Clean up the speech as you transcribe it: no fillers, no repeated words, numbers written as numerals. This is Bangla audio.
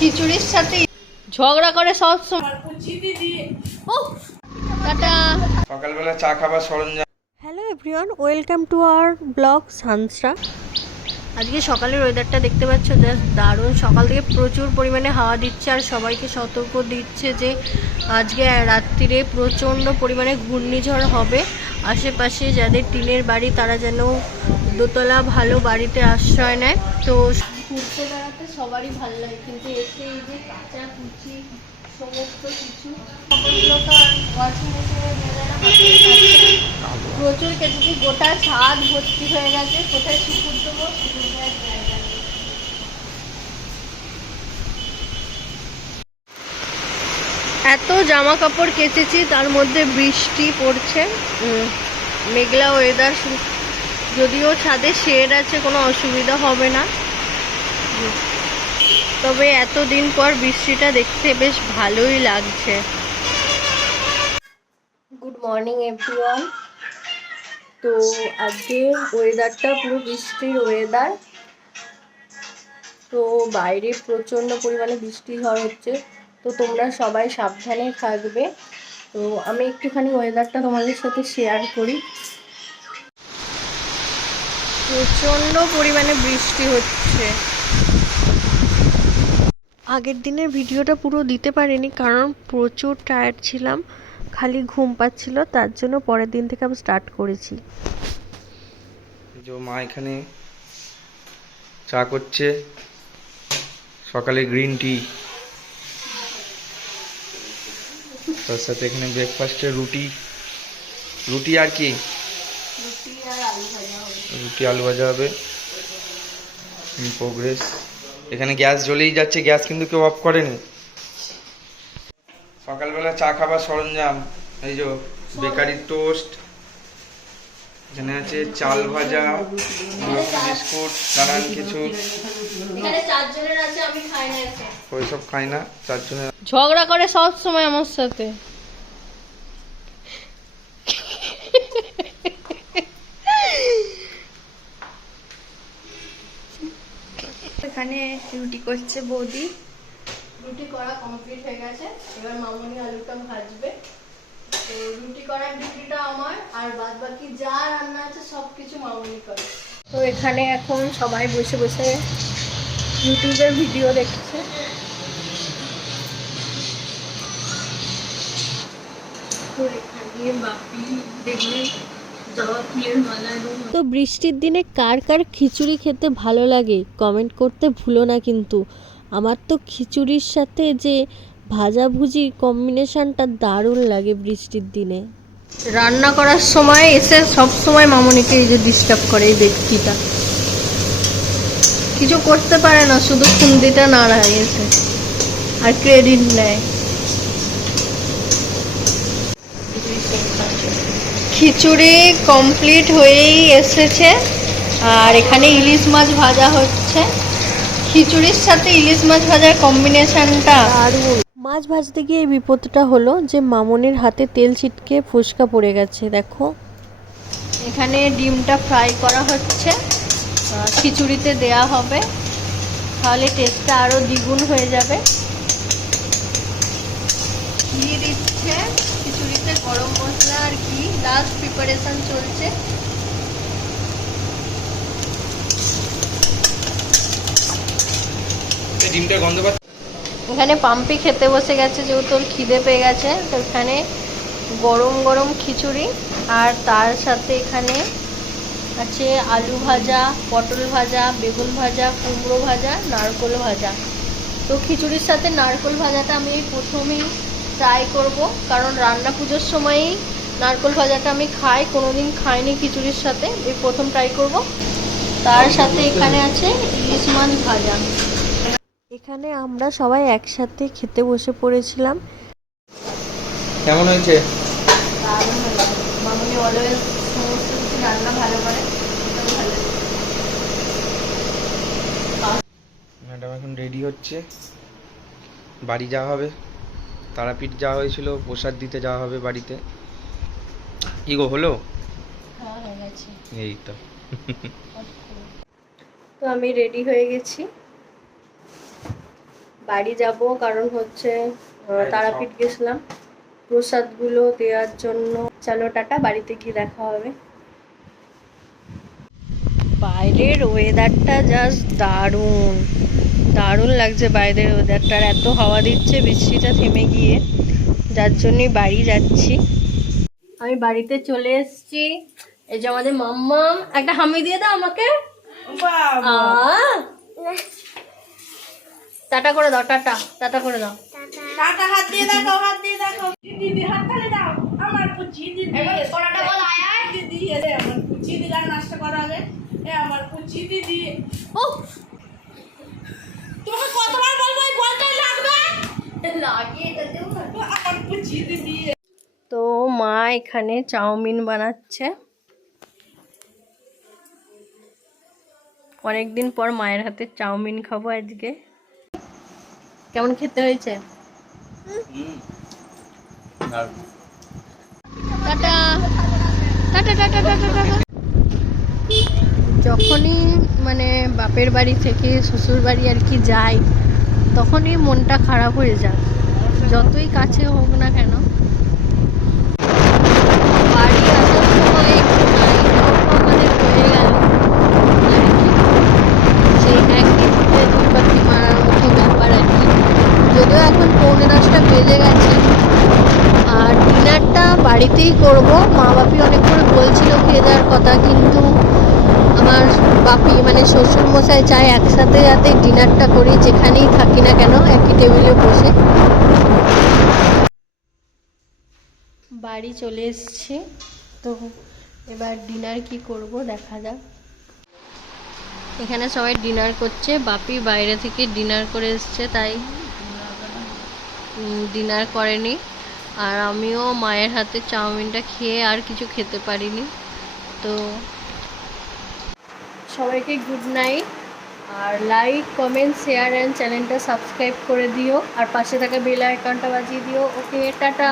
খিচুড়ির সাথে ঝগড়া করে সব সময়। টাটা। সকালবেলা চা খাবার সরঞ্জাম। Hello everyone, welcome to our blog Sansara. আজকে সকালের ওয়েদারটা দেখতে পাচ্ছ, জাস্ট দারুণ। সকাল থেকে প্রচুর পরিমাণে হাওয়া দিচ্ছে আর সবাইকে সতর্ক দিচ্ছে যে আজকে রাত্রিরে প্রচণ্ড পরিমাণে ঘূর্ণিঝড় হবে। আশেপাশে যাদের টিনের বাড়ি তারা যেন দোতলা ভালো বাড়িতে আশ্রয় নেয়। তো ঘুরতে বেড়াতে সবারই ভালো লাগে, কিন্তু এসে এই যে কাঁচা কুচি সমস্ত কিছু খবরগুলো তো আর ওয়াশিং মেশিনে দিয়ে দেয় না, প্রচুর কেটেছি। গোটা ছাদ ভর্তি হয়ে গেছে, কোথায় শুকুর দেবো শুকুর দেওয়ার জায়গা নেই। এত জামা কাপড় কেচেছি, তার মধ্যে বৃষ্টি পড়ছে, মেঘলা ওয়েদার। যদিও ছাদে শেড আছে, কোনো অসুবিধা হবে না, তবে এতদিন পর বৃষ্টিটা দেখতে বেশ ভালোই লাগছে। Good morning everyone. তো আজকে ওয়েদারটা পুরো বৃষ্টির ওয়েদার। তো বাইরে প্রচণ্ড পরিমাণে বৃষ্টি ঝড় হচ্ছে, তো তোমরা সবাই সাবধানে থাকবে। তো আমি একটুখানি ওয়েদারটা তোমাদের সাথে শেয়ার করি। প্রচণ্ড পরিমাণে বৃষ্টি হচ্ছে। আগের দিনের ভিডিওটা পুরো দিতে পারিনি, কারণ প্রচুর টায়ার্ড ছিলাম, খালি ঘুম পাচ্ছিল, তার জন্য পরের দিন থেকে আমি স্টার্ট করেছি। যে মা এখানে চা করছে, সকালে গ্রিন টি, তার সাথে এখানে ব্রেকফাস্টে রুটি আর কি, রুটি আলু ভাজা হবে। প্রোগ্রেস। এখানে গ্যাস জ্বলেই যাচ্ছে, গ্যাস কিন্তু কেউ অফ করেনি। সকালবেলা চা খাবার সরঞ্জাম, এই যে বেকারি টোস্ট, এখানে আছে চাল ভাজা, বিস্কুট, নানান কিছু। ওইসব খাই না, 4 জনের। ঝগড়া করে সব সময় আমার সাথে। এখানে রুটি করছে বৌদি। রুটি করা কমপ্লিট হয়ে গেছে, এবার মামনি আলুটা ভাজবে। তো রুটি করার ডিউটিটা আমার, আর বাদ বাকি যা রান্না আছে সবকিছু মামনি করে। তো এখানে এখন সবাই বসে বসে ইউটিউবের ভিডিও দেখছে। তো বৃষ্টির দিনে কার কার খিচুড়ি খেতে ভালো লাগে কমেন্ট করতে ভুলো না কিন্তু। আমার তো খিচুড়ির সাথে যে ভাজাভুজি কম্বিনেশনটা দারুণ লাগে বৃষ্টির দিনে। রান্না করার সময় এসে সব সময় মামনিকে এই যে ডিস্টার্ব করে এই ব্যক্তিটা, কিছু করতে পারে না, শুধু খুন্দিটা নাড়ায় এসে আর ক্রেডিট নেয়। খিচুড়ি কমপ্লিট হয়েই এসেছে, আর এখানে ইলিশ মাছ ভাজা হচ্ছে। খিচুড়ির সাথে ইলিশ মাছ ভাজার কম্বিনেশনটা দারুণ। মাছ ভাজতে গিয়ে এই বিপদটা হলো যে মামনির হাতে তেল ছিটকে ফোসকা পড়ে গেছে। দেখো এখানে ডিমটা ফ্রাই করা হচ্ছে, খিচুড়িতে দেয়া হবে, তাহলে টেস্টটা আরো দ্বিগুণ হয়ে যাবে। ঘি দিচ্ছে খিচুড়িতে, গরম মশলা আর ঘি, লাস্ট প্রিপারেশন চলছে। ডিমটা গন্ধ পাচ্ছে। এখানে পাম্পি খেতে বসে গেছে, যেহেতু ওর খিদে পেয়ে গেছে। তো এখানে গরম গরম খিচুড়ি, আর তার সাথে এখানে আছে আলু ভাজা, পটল ভাজা, বেগুন ভাজা, কুমড়ো ভাজা, নারকোল ভাজা। তো খিচুড়ির সাথে নারকোল ভাজাটা আমি প্রথমেই ট্রাই করব, কারণ রান্না পুজোর সময়ই নারকোল ভাজাটা আমি খাই, কোনোদিন খাইনি খিচুড়ির সাথে, এই প্রথম ট্রাই করব। তার সাথে এখানে আছে ইলিশ মাছ ভাজা। এখানে আমরা সবাই একসাথে খেতে বসে পড়েছিলাম। কেমন হয়েছে? মামনি অলওয়েজ সমস্ত কিছু রান্না ভালো করে। ম্যাডাম এখন রেডি হচ্ছে, বাড়ি যাওয়া হবে। তারাপীঠ যাওয়া হয়েছিল, প্রসাদ দিতে যাওয়া হবে বাড়িতে। কি গো হলো? হ্যাঁ হয়ে গেছে। এই তো। তো আমি রেডি হয়ে গেছি। বাড়ি যাব, কারণ হচ্ছে তারাপীঠ গেছিলাম প্রসাদগুলো দেওয়ার জন্য। চলো টাটা, বাড়িতে গিয়ে দেখা হবে। বাইরের ওয়েদারটা জাস্ট দারুণ দারুণ লাগছে। বাইরের ওয়েদারটা এত হাওয়া দিচ্ছে, বৃষ্টিটা থেমে গিয়ে, যার জন্যই বাড়ি যাচ্ছি। আমি বাড়িতে চলে এসেছি। এই যে আমাদের মাম্মা, একটা হামি দিয়ে দাও আমাকে। টাটা করে দাও, টাটা টাটা করে দাও। টাটা হাত দিয়ে দেখো, হাত দিয়ে দেখো। দিদি হাত তালে দাও। আমার পুচি দিদি। কোনটা বল আয় আয়। দিদি এসে আমার পুচি দিদি আর নাস্তা করা আগে। এ আমার পুচি দিদি। ও তোমাকে কতবার বলবো এই বলটাই লাগবে? লাগে এটাতেও আমার পুচি দিদি। তো মা এখানে চাউমিন বানাচ্ছে। অনেকদিন পর মায়ের হাতে চাউমিন খাবো আজকে। কেমন খেতে হয়েছে? Tata tata tata tata tata. যখনই মানে বাপের বাড়ি থেকে শ্বশুর বাড়ি আর কি যাই, তখনই মনটা খারাপ হয়ে যায়, যতই কাছে হোক না কেন। বাড়ি আসার সময় একটু নাইট আমাদের হয়ে গেল আর কি, সেই একই দুপাতি মারার মতো ব্যাপার আর কি। যদিও এখন 9:45 বেজে গেছে, আর ডিনারটা বাড়িতেই করব। মা বাপি অনেক করে বলছিল খেয়ে যাওয়ার কথা, কিন্তু আমার বাপি মানে শ্বশুর মশাই চায় একসাথে যাতে ডিনারটা করি, যেখানেই থাকি না কেন একই টেবিলে বসে। বাড়ি চলে এসেছি, তো এবার ডিনার কি করব দেখা যাক। এখানে সবাই ডিনার করছে, বাপি বাইরে থেকে ডিনার করে এসছে, তাই ডিনার করেনি। আর আমিও মায়ের হাতে চাউমিনটা খেয়ে আর কিছু খেতে পারিনি। তো সবাইকে গুড নাইট, আর লাইক কমেন্ট শেয়ার অ্যান্ড চ্যানেলটা সাবস্ক্রাইব করে দিও, আর পাশে থাকা বেল আইকনটা বাজিয়ে দিও। Okay tata.